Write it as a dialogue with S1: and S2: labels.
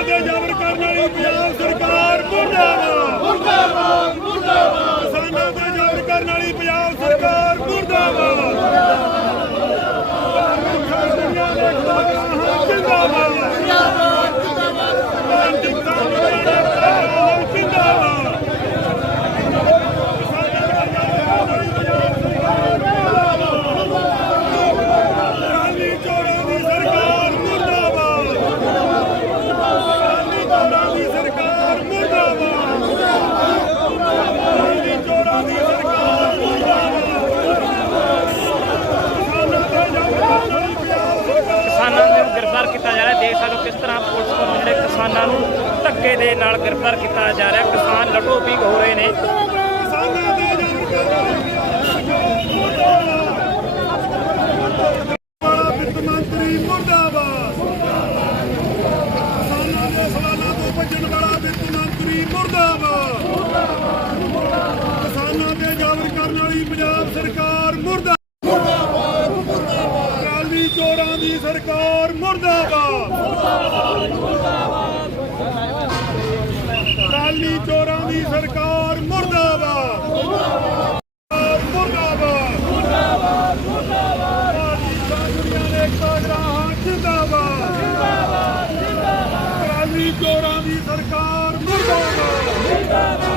S1: आगे जाओ
S2: ਕਿਸਾਨਾਂ ਨੂੰ ਗ੍ਰਿਫਤਾਰ ਕੀਤਾ ਜਾ ਰਿਹਾ। ਦੇਖ ਸਕਦੇ ਹੋ ਕਿਸ ਤਰ੍ਹਾਂ ਪੁਲਿਸ ਵੱਲੋਂ ਜਿਹੜੇ ਕਿਸਾਨਾਂ ਨੂੰ ਧੱਕੇ ਦੇ ਨਾਲ ਗ੍ਰਿਫਤਾਰ ਕੀਤਾ ਜਾ ਰਿਹਾ। ਕਿਸਾਨ ਲਟੋ ਪੀਗ ਹੋ ਰਹੇ ਨੇ।
S1: ਮੁਰਦਾਬਾਦ ਕਿਸਾਨਾਂ ਦੇ ਸਵਾਲਾਂ ਤੋਂ ਭੱਜਣ ਵਾਲਾ ਵਿੱਤ ਮੰਤਰੀ ਮੁਰਦਾਬਾਦ ਕਿਸਾਨਾਂ ਦੇ ਜਾਬਰ ਕਰਨ ਵਾਲੀ ਪੰਜਾਬ ਸਰਕਾਰ ਮੁਰਦਾਬਾਦ ਕਾਲੀ ਚੋਰਾਂ ਦੀ ਸਰਕਾਰ ਮੁਰਦਾਬਾਦ। ਕਾਲੀ ਚੋਰਾਂ ਦੀ ਸਰਕਾਰ ਮੁਰਦਾਬਾਦ। ਮੁਰਦਾਬਾਦ ਮੁਰਦਾਬਾਦ। ਮੁਰਦਾਬਾਦ ਦੁਨੀਆ ਦੇ ਕਾਗਰਾਂ ਜਿੰਦਾਬਾਦ। ਜਿੰਦਾਬਾਦ ਜਿੰਦਾਬਾਦ। ਕਾਲੀ ਚੋਰਾਂ ਦੀ ਸਰਕਾਰ ਮੁਰਦਾਬਾਦ।